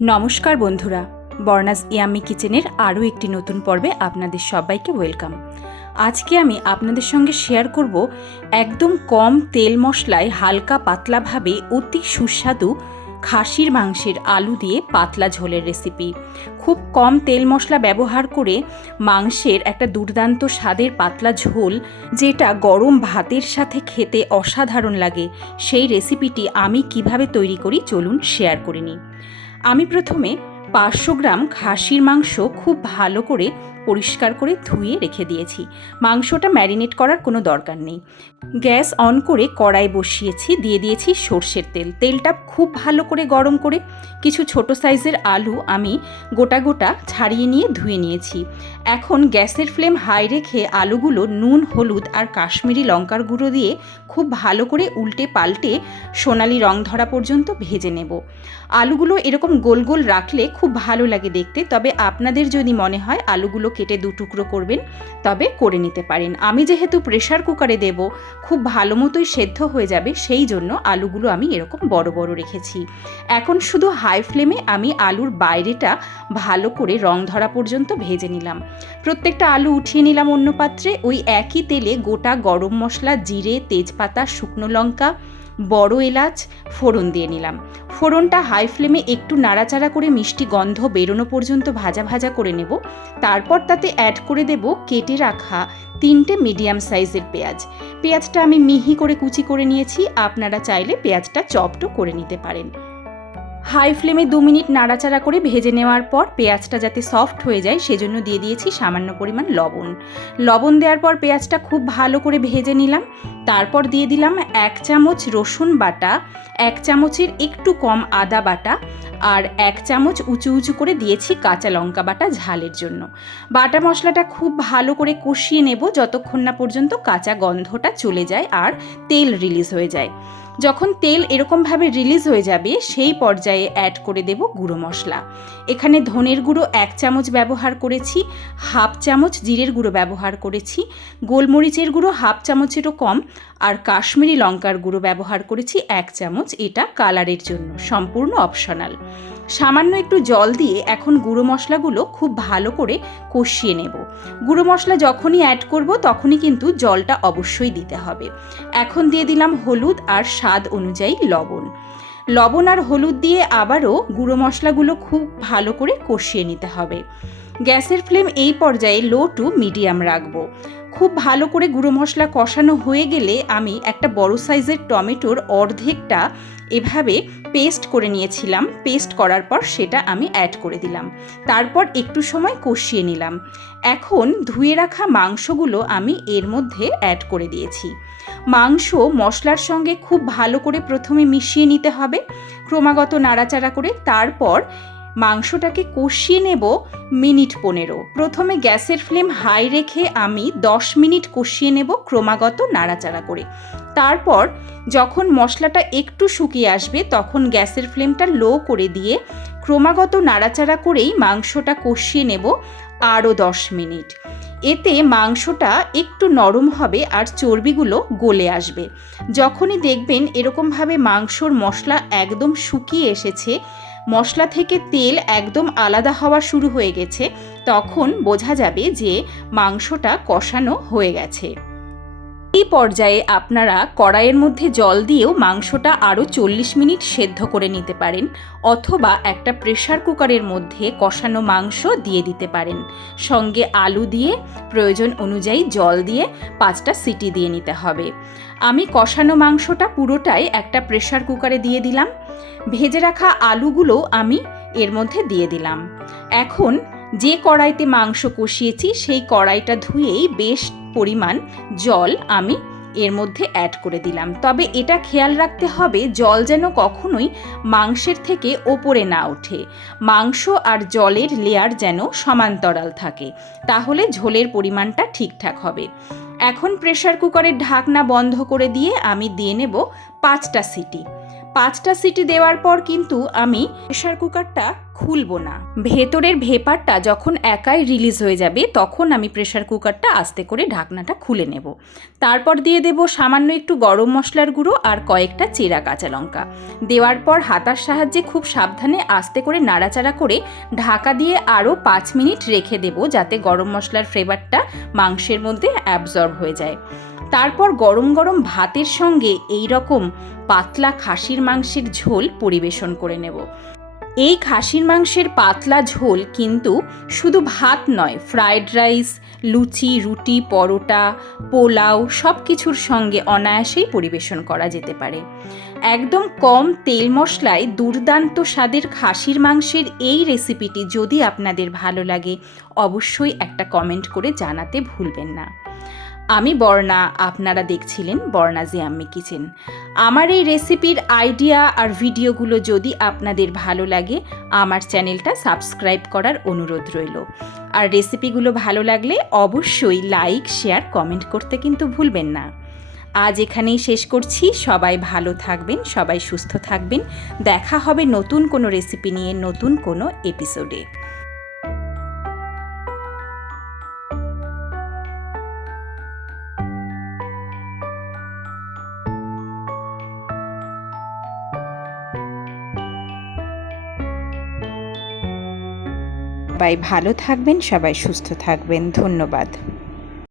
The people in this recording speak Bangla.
নমস্কার বন্ধুরা, বর্ণাস ইয়ামি কিচেনের আরও একটি নতুন পর্বে আপনাদের সবাইকে ওয়েলকাম। আজকে আমি আপনাদের সঙ্গে শেয়ার করব একদম কম তেল মশলায় হালকা পাতলাভাবে অতি সুস্বাদু খাসির মাংসের আলু দিয়ে পাতলা ঝোলের রেসিপি। খুব কম তেল মশলা ব্যবহার করে মাংসের একটা দুর্দান্ত স্বাদের পাতলা ঝোল, যেটা গরম ভাতের সাথে খেতে অসাধারণ লাগে, সেই রেসিপিটি আমি কীভাবে তৈরি করি চলুন শেয়ার করে নিই। আমি প্রথমে পাঁচশো গ্রাম খাসির মাংস খুব ভালো করে পরিষ্কার করে ধুয়ে রেখে দিয়েছি। মাংসটা ম্যারিনেট করার কোনো দরকার নেই। গ্যাস অন করে কড়াই বসিয়েছি, দিয়ে দিয়েছি সর্ষের তেল। তেলটা খুব ভালো করে গরম করে কিছু ছোট সাইজের আলু আমি গোটা গোটা ছাড়িয়ে নিয়ে ধুয়ে নিয়েছি। এখন গ্যাসের ফ্লেম হাই রেখে আলুগুলো নুন, হলুদ আর কাশ্মীরি লঙ্কার গুঁড়ো দিয়ে খুব ভালো করে উল্টে পাল্টে সোনালি রং ধরা পর্যন্ত ভেজে নেব। আলুগুলো এরকম গোল গোল রাখলে খুব ভালো লাগে দেখতে, তবে আপনাদের যদি মনে হয় আলুগুলো কেটে দু টুকরো করবেন, তবে করে নিতে পারেন। আমি যেহেতু প্রেশার কুকারে দেব, খুব ভালো মতোই সেদ্ধ হয়ে যাবে, সেই জন্য আলুগুলো আমি এরকম বড় বড় রেখেছি। এখন শুধু হাই ফ্লেমে আমি আলুর বাইরেটা ভালো করে রং ধরা পর্যন্ত ভেজে নিলাম। প্রত্যেকটা আলু উঠিয়ে নিলাম অন্য পাত্রে। ওই একই তেলে গোটা গরম মশলা, জিরে, তেজপাতা, শুকনো লঙ্কা বড় এলাচ, ফোড়ন দিয়ে নিলাম। ফোড়নটা হাই ফ্লেমে একটু নাড়াচাড়া করে মিষ্টি গন্ধ বেরোনো পর্যন্ত ভাজা ভাজা করে নেব। তারপর তাতে অ্যাড করে দেব কেটে রাখা তিনটে মিডিয়াম সাইজের পেঁয়াজ। পেঁয়াজটা আমি মিহি করে কুচি করে নিয়েছি, আপনারা চাইলে পেঁয়াজটা চপটো করে নিতে পারেন। হাই ফ্লেমে দু মিনিট নাড়াচাড়া করে ভেজে নেওয়ার পর পেঁয়াজটা যাতে সফট হয়ে যায়, সেজন্য দিয়ে দিয়েছি সামান্য পরিমাণ লবণ। লবণ দেওয়ার পর পেঁয়াজটা খুব ভালো করে ভেজে নিলাম। তারপর দিয়ে দিলাম এক চামচ রসুন বাটা, এক চামচের একটু কম আদা বাটা আর এক চামচ উঁচু উঁচু করে দিয়েছি কাঁচা লঙ্কা বাটা ঝালের জন্য। বাটা মশলাটা খুব ভালো করে কষিয়ে নেব যতক্ষণ না পর্যন্ত কাঁচা গন্ধটা চলে যায় আর তেল রিলিজ হয়ে যায়। যখন তেল এরকমভাবে রিলিজ হয়ে যাবে, সেই পর্যায়ে অ্যাড করে দেব গুঁড়ো মশলা। এখানে ধনের গুঁড়ো এক চামচ ব্যবহার করেছি, হাফ চামচ জিরের গুঁড়ো ব্যবহার করেছি, গোলমরিচের গুঁড়ো হাফ চামচেরও কম, আর কাশ্মীরি লঙ্কার গুঁড়ো ব্যবহার করেছি এক চামচ। এটা কালারের জন্য, সম্পূর্ণ অপশনাল সামান্য একটু জল দিয়ে এখন গুঁড়ো মশলাগুলো খুব ভালো করে কষিয়ে নেব। গুঁড়ো মশলা যখনই অ্যাড করব, তখনই কিন্তু জলটা অবশ্যই দিতে হবে। এখন দিয়ে দিলাম হলুদ আর স্বাদ অনুযায়ী লবণ। লবণ আর হলুদ দিয়ে আবারও গুঁড়ো মশলাগুলো খুব ভালো করে কষিয়ে নিতে হবে। গ্যাসের ফ্লেম এই পর্যায়ে লো টু মিডিয়াম রাখব। খুব ভালো করে গুঁড়ো মশলা কষানো হয়ে গেলে আমি একটা বড় সাইজের টমেটোর অর্ধেকটা এভাবে পেস্ট করে নিয়েছিলাম। পেস্ট করার পর সেটা আমি অ্যাড করে দিলাম। তারপর একটু সময় কষিয়ে নিলাম। এখন ধুয়ে রাখা মাংসগুলো আমি এর মধ্যে অ্যাড করে দিয়েছি। মাংস মশলার সঙ্গে খুব ভালো করে প্রথমে মিশিয়ে নিতে হবে। ক্রমাগত নাড়াচাড়া করে তারপর মাংসটাকে কষিয়ে নেব মিনিট পনেরো। প্রথমে গ্যাসের ফ্লেম হাই রেখে আমি দশ মিনিট কষিয়ে নেব ক্রমাগত নাড়াচাড়া করে। তারপর যখন মশলাটা একটু শুকিয়ে আসবে, তখন গ্যাসের ফ্লেমটা লো করে দিয়ে ক্রমাগত নাড়াচাড়া করেই মাংসটা কষিয়ে নেব আরও দশ মিনিট। এতে মাংসটা একটু নরম হবে আর চর্বিগুলো গলে আসবে। যখনই দেখবেন এরকমভাবে মাংসর মশলা একদম শুকিয়ে এসেছে মশলা থেকে তেল একদম আলাদা হওয়া শুরু হয়ে গেছে, তখন বোঝা যাবে যে মাংসটা কষানো হয়ে গেছে। এই পর্যায়ে আপনারা কড়াইয়ের মধ্যে জল দিয়েও মাংসটা আরও চল্লিশ মিনিট সেদ্ধ করে নিতে পারেন অথবা একটা প্রেশার কুকারের মধ্যে কষানো মাংস দিয়ে দিতে পারেন। সঙ্গে আলু দিয়ে প্রয়োজন অনুযায়ী জল দিয়ে পাঁচটা সিটি দিয়ে নিতে হবে। আমি কষানো মাংসটা পুরোটাই একটা প্রেশার কুকারে দিয়ে দিলাম। ভেজে রাখা আলুগুলো আমি এর মধ্যে দিয়ে দিলাম। এখন যে কড়াইতে মাংস কষিয়েছি সেই কড়াইটা ধুয়েই বেশ পরিমাণ জল আমি এর মধ্যে অ্যাড করে দিলাম। তবে এটা খেয়াল রাখতে হবে, জল যেন কখনোই মাংসের থেকে ওপরে না ওঠে। মাংস আর জলের লেয়ার যেন সমান্তরাল থাকে। তাহলে ঝোলের পরিমাণটা ঠিকঠাক হবে। এখন প্রেশার কুকারের ঢাকনা বন্ধ করে দিয়ে আমি দিয়ে নেব পাঁচটা সিটি। পাঁচটা সিটি দেওয়ার পর কিন্তু আমি প্রেশার কুকারটা খুলবো না। ভেতরের ভেপারটা যখন একাই রিলিজ হয়ে যাবে, তখন আমি প্রেশার কুকারটা আস্তে করে ঢাকনাটা খুলে নেব। তারপর দিয়ে দেব সামান্য একটু গরম মশলার গুঁড়ো আর কয়েকটা চেরা কাঁচা লঙ্কা। দেওয়ার পর হাতার সাহায্যে খুব সাবধানে আস্তে করে নাড়াচাড়া করে ঢাকা দিয়ে আরও পাঁচ মিনিট রেখে দেব যাতে গরম মশলার ফ্লেভারটা মাংসের মধ্যে অ্যাবজর্ব হয়ে যায়। তারপর গরম গরম ভাতের সঙ্গে এই রকম পাতলা খাসির মাংসের ঝোল পরিবেশন করে নেব। এই খাসির মাংসের পাতলা ঝোল কিন্তু শুধু ভাত নয় ফ্রায়েড রাইস, লুচি, রুটি, পরোটা, পোলাও সব কিছুর সঙ্গে অনায়াসেই পরিবেশন করা যেতে পারে। একদম কম তেল মশলায় দুর্দান্ত স্বাদের খাসির মাংসের এই রেসিপিটি যদি আপনাদের ভালো লাগে, অবশ্যই একটা কমেন্ট করে জানাতে ভুলবেন না। আমি বর্ণা, আপনারা দেখছিলেন বর্ণা জিয়াম্মি কিচেন। আমার এই রেসিপির আইডিয়া আর ভিডিওগুলো যদি আপনাদের ভালো লাগে, আমার চ্যানেলটা সাবস্ক্রাইব করার অনুরোধ রইল। আর রেসিপিগুলো ভালো লাগলে অবশ্যই লাইক, শেয়ার, কমেন্ট করতে কিন্তু ভুলবেন না। আজ এখানেই শেষ করছি। সবাই ভালো থাকবেন, সবাই সুস্থ থাকবেন। দেখা হবে নতুন কোনো রেসিপি নিয়ে, নতুন কোনো এপিসোডে। সবাই ভালো থাকবেন সবাই সুস্থ থাকবেন। ধন্যবাদ।